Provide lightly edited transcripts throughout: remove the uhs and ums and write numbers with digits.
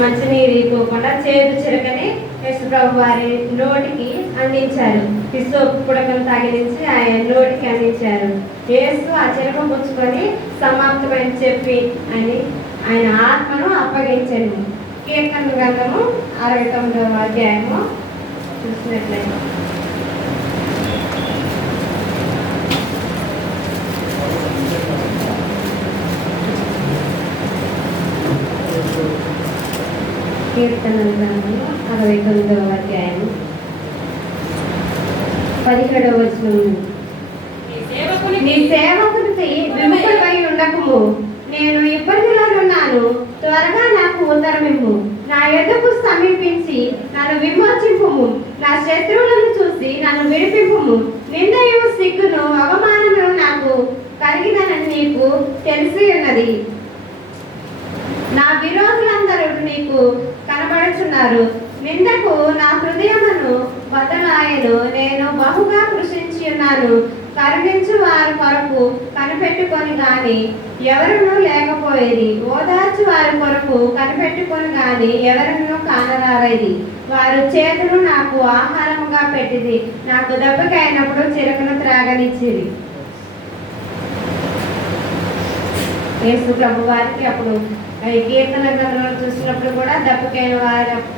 మంచినీరు ఇవ్వకుండా చేదు చిరకని యేసు ప్రభు వారి నోటికి అందించారు. హిస్సోపు పుడకను తగిలించి ఆయన నోటికి అందించారు. యేసు ఆ చిరక పుచ్చుకొని సమాప్తమని చెప్పి ఆయన ఆత్మను అప్పగించాను. కీర్తన గ్రంథము 69వ అధ్యాయము చూసినట్లయితే కీర్తన గ్రంథము 69వ అధ్యాయము 17వ వచనం. నీ సేవకునికి విముఖుడై ఉండకుము, నేను ఇబ్బందిలో ఉన్నాను, త్వరగా నాకు ఉత్తరమిమ్ము. నా ఎదుకు సమీపించి నన్ను విమోచింపుము, నా శత్రువులను చూసి నన్ను విడిపింపుము. నిందయు సిగ్గును అవమానమును నాకు కలిగినని నీకు తెలిసి ఉన్నది. నా విరోధులందరూ నీకు కనబడుచున్నారు. నిందకు నా హృదయమును బదలాయను. నేను బహుగా కృషించి ఉన్నాను. కరుణించు వారి కొరకు కనిపెట్టుకొని గాని ఎవరునూ లేకపోయేది. ఓదార్చు వారి కొరకు కనిపెట్టుకొని గాని ఎవరునూ కానరారేది. వారు చేతులు నాకు ఆహారముగా పెట్టింది. నాకు దెబ్బకైనప్పుడు చిరకను త్రాగనిచ్చిరి. యేసు ప్రభు వారికి అప్పుడు ఈ కీర్తన గ్రంథంలో చూసినప్పుడు కూడా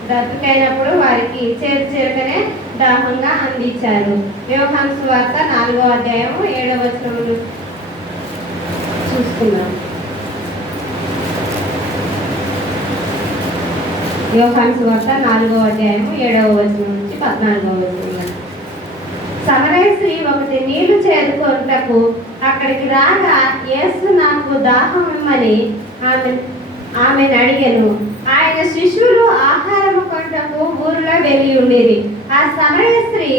దప్పుకైనప్పుడు వారికి చేరు చిరకనే దాహంగా అందించారు. యోహాను సువార్త 4వ అధ్యాయం 7వ వచనమును చూసుకున్నాం. యోహాను సువార్త 4వ అధ్యాయం 7వ వచనం నుంచి 14వ వచనం. సమరయ స్త్రీ ఒకటి నీళ్లు చేదుకొనుటకు అక్కడికి రాగా యేసు నాకు దాహం ఇమ్మని ఆమెను అడిగెను. ఆయన శిష్యులు ఆహారము కొనుటకు ఊరిలో వెళ్ళి ఉండేది. ఆ సమరయ స్త్రీ,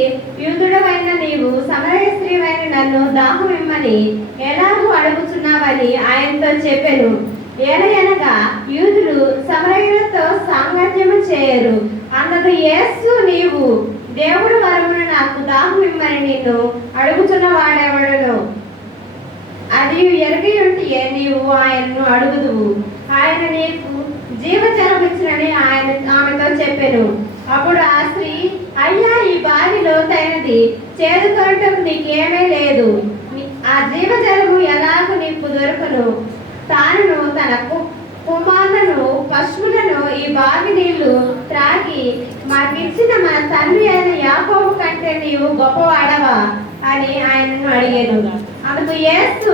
యూదుడవైన నీవు సమరయ స్త్రీవైన నన్ను దాహం ఇమ్మని ఎలాగూ అడుగుచున్నావని ఆయనతో చెప్పెను. ఏలయనగా యూదులు సమరయులతో సాంగత్యము చేయరు అన్నది యేసు. నీవు దేవుడు వరమును నాకు దాహం ఇమ్మని నిన్ను అడుగుతున్న వాడెవడను అది ఎరిగి ఉంటే నీవు ఆయనను అడుగుదువు, ఆయన నీకు జీవజలం ఇచ్చినని ఆమెతో చెప్పెను. అప్పుడు ఆ స్త్రీ, అయ్యా, ఈ బావి లోతైనది, చేదుకొనుటకు నీకేమీ లేదు. ఆ జీవజలము ఎలాగూ నీకు దొరకను. తాను తన కుమారులను పశువులను ఈ బావి నీళ్లు త్రాగి మాకిచ్చిన మన తండ్రి అయిన యాకోబు కంటే నీవు గొప్పవాడవా అని ఆయనను అడిగాను. అందుకు యేసు,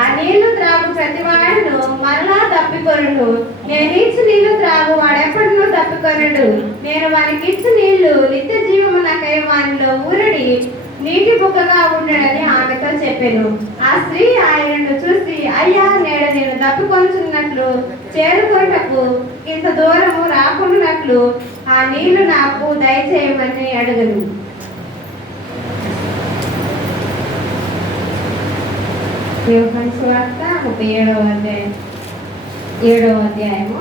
ఆ నీళ్లు త్రాగు ప్రతివాడును మరలా తప్పికొనుడు. నేను ఇచ్చి నీళ్లు త్రాగు వాడెప్పటినూ తప్పికొనుడు. నేను వారికి ఇచ్చి నీళ్లు నిత్య జీవమునకై వానిలో ఊరడి నీటి బుక్కగా ఉండడని ఆమెతో చెప్పాను. ఆ స్త్రీ ఆయనను చూసి, అయ్యా, నేడు నేను తప్పికొనుచున్నట్లు చేరుకొనుటకు ఇంత దూరము రాకున్నట్లు ఆ నీళ్లు నాకు దయచేయమని అడుగను. యోహాను సువార్త 37వ అధ్యాయం 7వ అధ్యాయము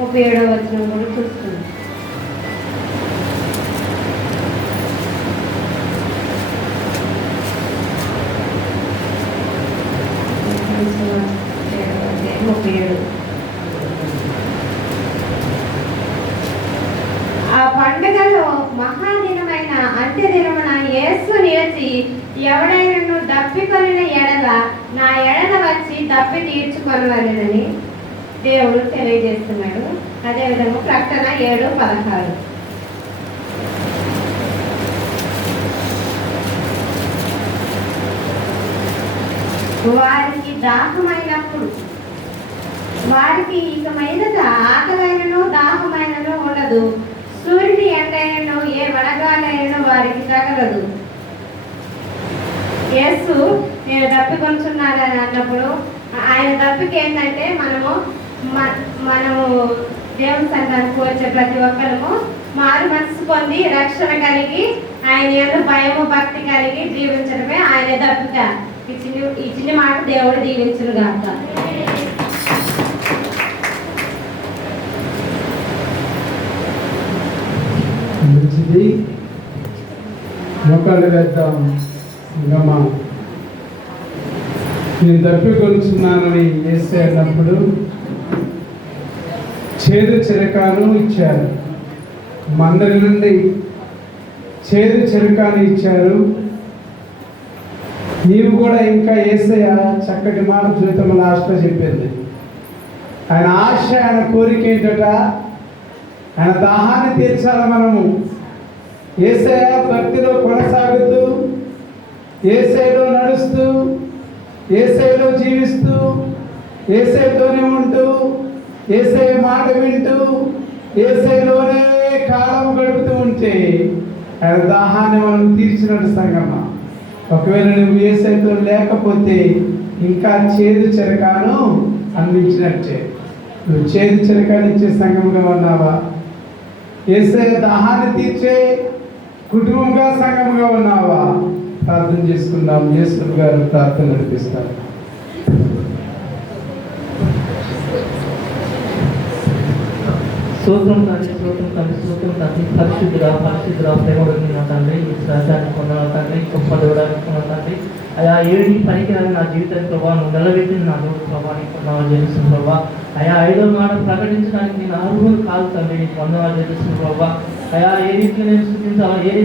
37వ వచనం కూడా చూస్తున్నాం. ఆ పండుగలో మహాదినమైన అంత్యదినమున యేసు నిలిచి, ఎవడైనను దప్పికొనిన ఎడల నా ఎడల వచ్చి దప్పి తీర్చుకొనవలెనని దేవుడు తెలియజేస్తున్నాడు. అదేవిధంగా ప్రకటన 7:16. వారికి దాహమైనప్పుడు వారికి ఇక మీదట ఆకలైనను దాహమైనను ఉండదు. సూర్యుని ఎండైనను ఏ వడగాలైనను వారికి తగలదు. యేసు నేను దప్పికొనుచున్నానని అన్నప్పుడు ఆయన దప్పికి ఏంటంటే మనము దేవుని సంఘానికి వచ్చే ప్రతి ఒక్కరము మారు మనసు పొంది రక్షణ కలిగి ఆయన యందు భయము భక్తి కలిగి జీవించడమే ఆయన దప్పిక. ఈ చిన్న మాట దేవుడు దీవించును గాక. మంచిది. మొక్కలు వేద్దాం. ఇంకమ్మా, నేను తప్పికొనుచున్నానని యేసు అన్నప్పుడు చేదు చిరకాను ఇచ్చారు. మందరి నుండి చేదు చిరకాను ఇచ్చారు. నీవు కూడా ఇంకా యేసయ్య చక్కటి మాట జీవితం లాస్ట్లో చెప్పింది. ఆయన ఆశ, ఆయన కోరిక ఏంటట, ఆయన దాహాన్ని తీర్చాలి. మనము యేసయ్య భక్తిలో కొనసాగుతూ, యేసయ్యలో నడుస్తూ, యేసయ్యలో జీవిస్తూ, యేసయ్యతోనే ఉంటూ, యేసయ్య మాట వింటూ, యేసయ్యలోనే కాలం గడుపుతూ ఉంటే ఆయన దాహాన్ని మనం తీర్చినట్టు సంగమా. ఒకవేళ నువ్వు యేసయ్యతో లేకపోతే ఇంకా చేదు చిరకాను అందించినట్టే. నువ్వు చేదు చిరకాను ఇచ్చే సంఘంగా ఉన్నావా? యేసయ్య దాహాన్ని తీర్చే కుటుంబంగా సంఘంగా ఉన్నావా? ప్రార్థన చేసుకుందాం. యేసు గారు ప్రార్థన నడిపిస్తారు. స్తోత్రం తండ్రి, స్తోత్రం తండ్రి, స్తోత్రం తండ్రి. పరిశుద్ధుడా ప్రేమ కలిగిన తండ్రి, ఈ శ్వాసాన్ని పొందాలి తండ్రి, గొప్ప దేవుడాన్ని తండ్రి. అయా ఏడు పనికిరాని నా జీవితాన్ని ప్రభావ నువ్వు నిలబెట్టిన నా దేవుడు ప్రభావాన్ని పొందవాలి చేస్తుంది ప్రభావ. అయా 5వ మాట ప్రకటించడానికి నేను అర్హులు కాదు తండ్రి, నీకు వందనాలు చేస్తుంది ప్రభావ. అయా ఏ రీతిగా నేను స్థుతించాలో, ఏ